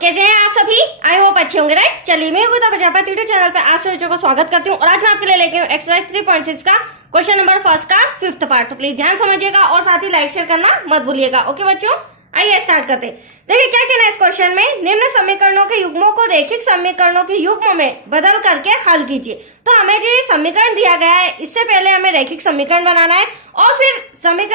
कैसे हैं आप सभी? आई होप अच्छे होंगे, राइट। चलिए, मैं गुदा प्रजापति यूट्यूब चैनल पे आप सभी बच्चों को स्वागत करती हूँ और आज मैं आपके लिए लेके हूँ एक्सरसाइज 3.6 का क्वेश्चन नंबर फर्स्ट का 5th पार्ट। तो प्लीज ध्यान समझिएगा और साथ ही लाइक शेयर करना मत भूलिएगा। ओके बच्चों, आइए स्टार्ट करते हैं। देखिए क्या कहना है इस क्वेश्चन में, निम्न समीकरणों के युग्मों को रैखिक समीकरणों के युग्म में बदल करके हल कीजिए। तो हमें जो समीकरण दिया गया है, इससे पहले हमें रैखिक समीकरण बनाना है और फिर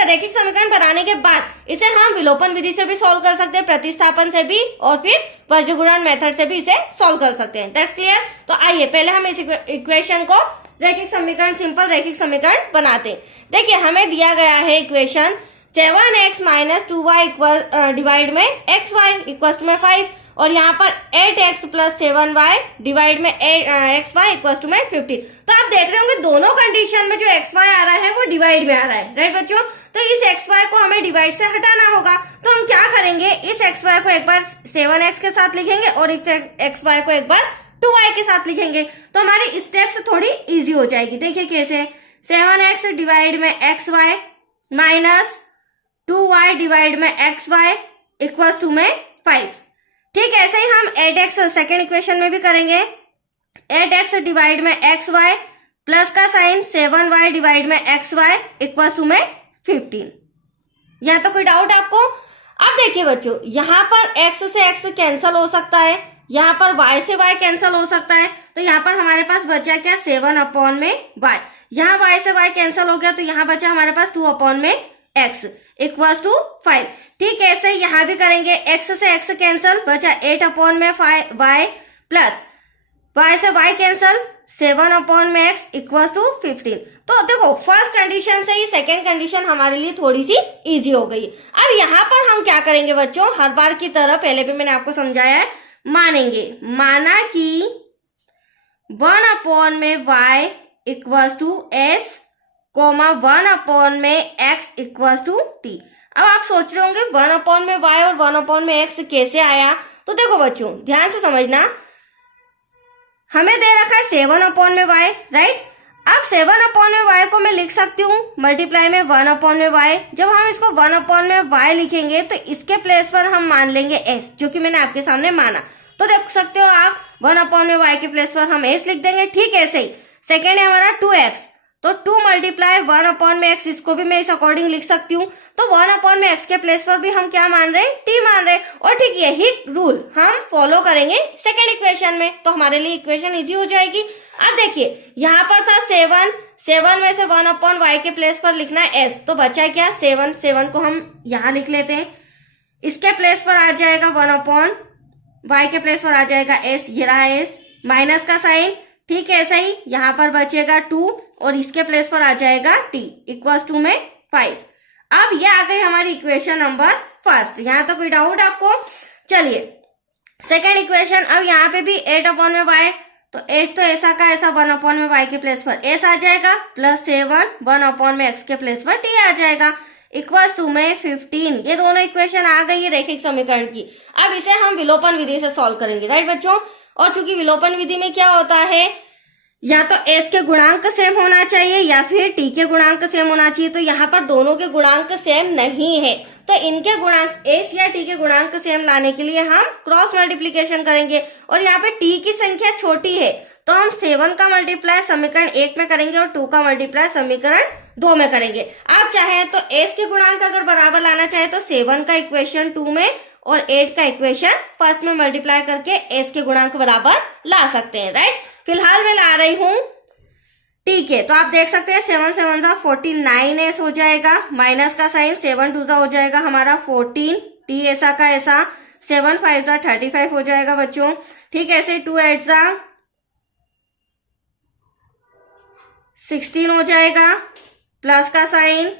रैखिक समीकरण बनाने के बाद इसे हम विलोपन विधि से भी सॉल्व कर सकते हैं, प्रतिस्थापन से भी, और फिर वर्गीकरण मेथड से भी इसे सॉल्व कर सकते हैं। That's clear. तो आइए पहले हम इस इक्वेशन को रैखिक समीकरण, सिंपल रैखिक समीकरण बनाते हैं। देखिए हमें दिया गया है equation 7x minus 2y divide में xy इक्वल टू में 5 और यहाँ पर 8x प्लस 7y डिवाइड में xy इक्वल टू में 15। तो आप देख रहे होंगे दोनों कंडीशन में जो xy आ रहा है वो डिवाइड में आ रहा है, राइट बच्चों। तो इस xy को हमें डिवाइड से हटाना होगा। तो हम क्या करेंगे, इस xy को एक बार 7x के साथ लिखेंगे और इस xy को एक बार 2y के साथ लिखेंगे। तो हमारी स्टेप्स थोड़ी इजी हो जाएगी। देखिए कैसे, 7x डिवाइड में xy माइनस 2y डिवाइड में xy इक्वल टू में 5। ठीक है, ऐसे ही हम 8x सेकेंड इक्वेशन में भी करेंगे। 8x डिवाइड में xy प्लस का साइन 7y डिवाइड में xy इक्वल टू में 15। यहाँ तो कोई डाउट आपको? अब देखिए बच्चों, यहाँ पर x से x कैंसल हो सकता है, यहाँ पर y से y कैंसल हो सकता है। तो यहाँ पर हमारे पास बचा क्या, 7 अपॉन में y। यहाँ y से y कैंसल हो गया तो यहाँ बचा हमारे पास 2 अपॉन में x इक्वल टू 5। ठीक है, ऐसे यहाँ भी करेंगे, x से x कैंसल, बचा 8 अपॉन में y प्लस y से y कैंसल, 7 अपॉन में x इक्वल टू 15। तो देखो फर्स्ट कंडीशन से ही सेकेंड कंडीशन हमारे लिए थोड़ी सी इजी हो गई। अब यहाँ पर हम क्या करेंगे बच्चों, हर बार की तरह, पहले भी मैंने आपको समझाया है, माना कि 1 अपॉन में y equal to s, 1 upon में x इक्वल टू t। अब आप सोच रहे होंगे 1 अपॉन में y और 1 अपॉन में x कैसे आया। तो देखो बच्चों ध्यान से समझना, हमें दे रखा है 7 अपॉन में y, राइट। अब 7 अपॉन में y को मैं लिख सकती हूँ मल्टीप्लाई में 1 अपॉन में y। जब हम इसको 1 अपॉन में y लिखेंगे तो इसके प्लेस पर हम मान लेंगे s, जो कि मैंने आपके सामने माना। तो देख सकते हो आप, 1 अपॉन में y के प्लेस पर हम s लिख देंगे। ठीक है, ऐसे ही सेकेंड है हमारा 2x, तो 2 मल्टीप्लाई 1 अपॉन में x, इसको भी मैं इस अकॉर्डिंग लिख सकती हूँ। तो 1 अपॉन में x के प्लेस पर भी हम क्या मान रहे हैं, t मान रहे हैं। और ठीक यही रूल हम फॉलो करेंगे सेकेंड इक्वेशन में, तो हमारे लिए इक्वेशन इजी हो जाएगी। अब देखिए यहाँ पर था 7 में से 1 अपॉन y के प्लेस पर लिखना है s, तो बचा क्या 7 को हम यहाँ लिख लेते हैं। इसके प्लेस पर आ जाएगा 1 अपॉन y के प्लेस पर आ जाएगा s, ये रहा s, माइनस का साइन। ठीक है, ऐसा ही यहाँ पर बचेगा 2 और इसके प्लेस पर आ जाएगा t इक्वल टू में 5। अब ये आ गई हमारी इक्वेशन नंबर फर्स्ट। यहाँ तो कोई डाउट आपको? चलिए सेकेंड इक्वेशन, अब यहाँ पे भी 8 अपॉन में y, तो 8 तो ऐसा का ऐसा 1 अपॉन में y के प्लेस पर s आ जाएगा, प्लस 7 1 अपॉन में x के प्लेस पर t आ जाएगा इक्वल टू में 15। ये दोनों इक्वेशन आ गई है रैखिक समीकरण की। अब इसे हम विलोपन विधि से सॉल्व करेंगे, राइट बच्चों। और चूंकि विलोपन विधि में क्या होता है, या तो s के गुणांक सेम होना चाहिए या फिर t के गुणांक सेम होना चाहिए। तो यहाँ पर दोनों के गुणांक सेम नहीं है, तो इनके गुणांक s या t के गुणांक सेम लाने के लिए हम क्रॉस मल्टीप्लीकेशन करेंगे। और यहाँ पे t की संख्या छोटी है तो हम 7 का मल्टीप्लाई समीकरण 1 में करेंगे और 2 का मल्टीप्लाई समीकरण 2 में करेंगे। आप चाहे तो s के गुणांक अगर बराबर लाना चाहे तो 7 का इक्वेशन 2 में और 8 का इक्वेशन फर्स्ट में मल्टीप्लाई करके s के गुणांक बराबर ला सकते हैं, राइट। फिलहाल मैं ला रही हूं ठीक है, तो आप देख सकते हैं 7 7 जा 49s हो जाएगा, माइनस का साइन 7 2 जा हो जाएगा हमारा 14, t ऐसा का ऐसा 7 5 जा 35 हो जाएगा बच्चों। ठीक है, ऐसे 2 8 जा 16 हो जाएगा, प्लस का साइन,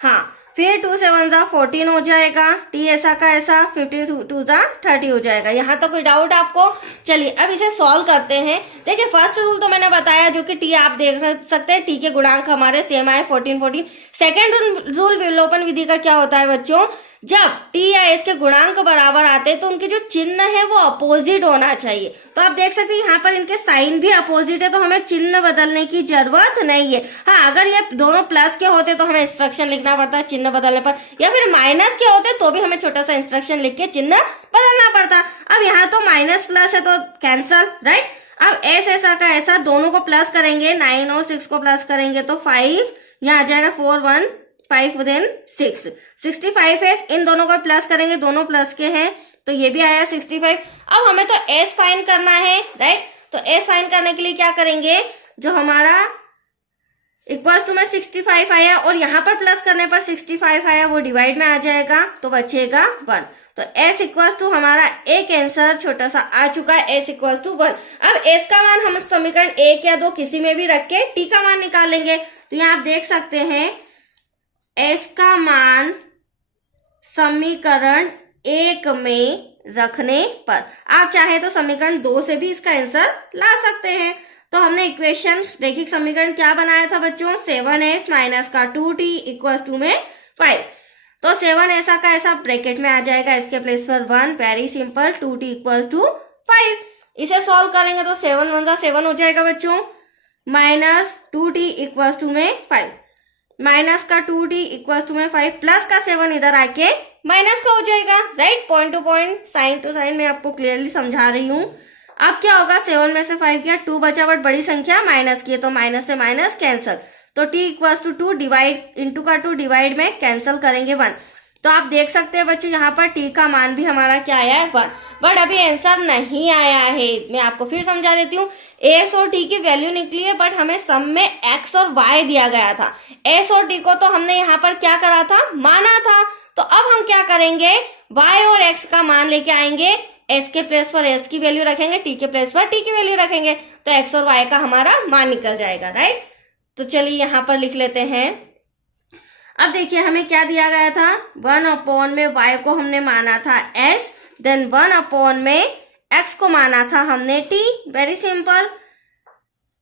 हाँ, फिर 2 7 जा 14 हो जाएगा, t ऐसा का ऐसा 15 2 जा 30 हो जाएगा। यहाँ तो कोई डाउट आपको? चलिए अब इसे सॉल्व करते हैं। देखिए फर्स्ट रूल तो मैंने बताया, जो कि t आप देख सकते हैं, t के गुणांक हमारे सेम आए 14 सेकेंड रूल विलोपन विधि का क्या होता है बच्चों, जब t या s के गुणांक बराबर आ बनाते हैं तो उनके जो चिन्ह है वो अपोजिट होना चाहिए। तो आप देख सकते हैं यहाँ पर इनके साइन भी अपोजिट है, तो हमें चिन्ह बदलने की जरूरत नहीं है। हाँ, अगर ये दोनों प्लस के होते तो हमें इंस्ट्रक्शन लिखना पड़ता है चिन्ह बदलने पर, या फिर माइनस के होते तो भी हमें छोटा सा इंस्ट्रक्शन लिख के चिन्ह बदलना पड़ता। अब यहाँ तो माइनस प्लस है तो कैंसल, राइट। अब ऐसा का ऐसा दोनों को प्लस करेंगे, 9 और 6 को प्लस करेंगे तो 5, यहाँ आ जाएगा 4 1 5 देन 6 65 है। इन दोनों को प्लस करेंगे, दोनों प्लस के हैं तो ये भी आया 65। अब हमें तो एस फाइंड करना है, राइट। तो एस फाइंड करने के लिए क्या करेंगे, जो हमारा इक्वल टू में 65 आया और यहाँ पर प्लस करने पर 65 आया वो डिवाइड में आ जाएगा तो बचेगा 1। तो s इक्वल टू हमारा एक आंसर छोटा सा आ चुका है, s इक्वल टू 1। अब s का मान हम समीकरण 1 या 2 किसी में भी रख के t का मान निकालेंगे। तो यहाँ आप देख सकते हैं s का मान समीकरण 1 में रखने पर आप चाहे तो समीकरण 2 से भी इसका आंसर ला सकते हैं। तो हमने इक्वेशन रैखिक समीकरण क्या बनाया था बच्चों, 7s माइनस का 2t इक्वल टू में 5। तो 7 ऐसा का ऐसा ब्रैकेट में आ जाएगा, इसके प्लेस पर 1, very simple, 2t equal to 5। इसे सॉल्व करेंगे तो 7 1 जा 7 हो जाएगा बच्चों, माइनस 2t इक्वल टू में 5, माइनस का 2t इक्वल टू में 5, प्लस का 7 इधर आके माइनस का हो जाएगा, right. Point to point, sign to sign मैं आपको क्लियरली समझा रही हूँ। अब क्या होगा, 7 में से 5 गया, 2 बचा, बट बड़ी संख्या माइनस की है तो माइनस से माइनस कैंसल। तो t equal to 2 divide into का 2 डिवाइड में कैंसल करेंगे 1। तो आप देख सकते हैं बच्चों यहाँ पर t का मान भी हमारा क्या आया है 1, बट अभी आंसर नहीं आया है। मैं आपको फिर समझा देती हूँ, s और t की वैल्यू निकली है बट हमें सम में x और y दिया गया था। s और t को तो हमने यहाँ पर क्या करा था, माना था। तो अब हम क्या करेंगे, y और x का मान लेके आएंगे, s के प्लेस पर s की वैल्यू रखेंगे, t के प्लेस पर t की वैल्यू रखेंगे, तो x और y का हमारा मान निकल जाएगा, राइट। तो चलिए यहाँ पर लिख लेते हैं। अब देखिए हमें क्या दिया गया था, 1 में y को हमने माना था s, देन 1 में x को माना था हमने t, वेरी सिंपल।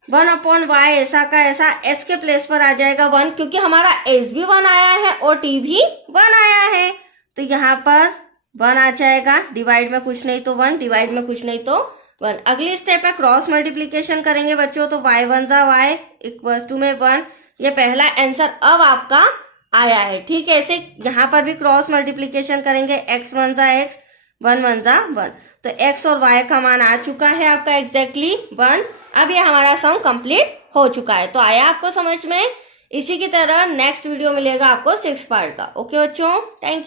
1/y ऐसा का ऐसा, s के प्लेस पर आ जाएगा 1, क्योंकि हमारा s भी 1 आया है और t भी 1 आया है, तो यहाँ पर 1 आ जाएगा, डिवाइड में कुछ नहीं तो 1, डिवाइड में कुछ नहीं तो 1। अगली स्टेप है क्रॉस मल्टीप्लीकेशन करेंगे बच्चों, तो y 1 जा y इक्वल टू में 1। ये पहला आंसर अब आपका आया है, ठीक है। ऐसे यहाँ पर भी क्रॉस मल्टीप्लीकेशन करेंगे, x 1 जा x, 1 1 जा 1, तो x और y का मान आ चुका है आपका एग्जैक्टली 1। अब ये हमारा सम कंप्लीट हो चुका है। तो आया आपको समझ में। इसी की तरह नेक्स्ट वीडियो मिलेगा आपको 6 पार्ट का। ओके बच्चों, थैंक यू।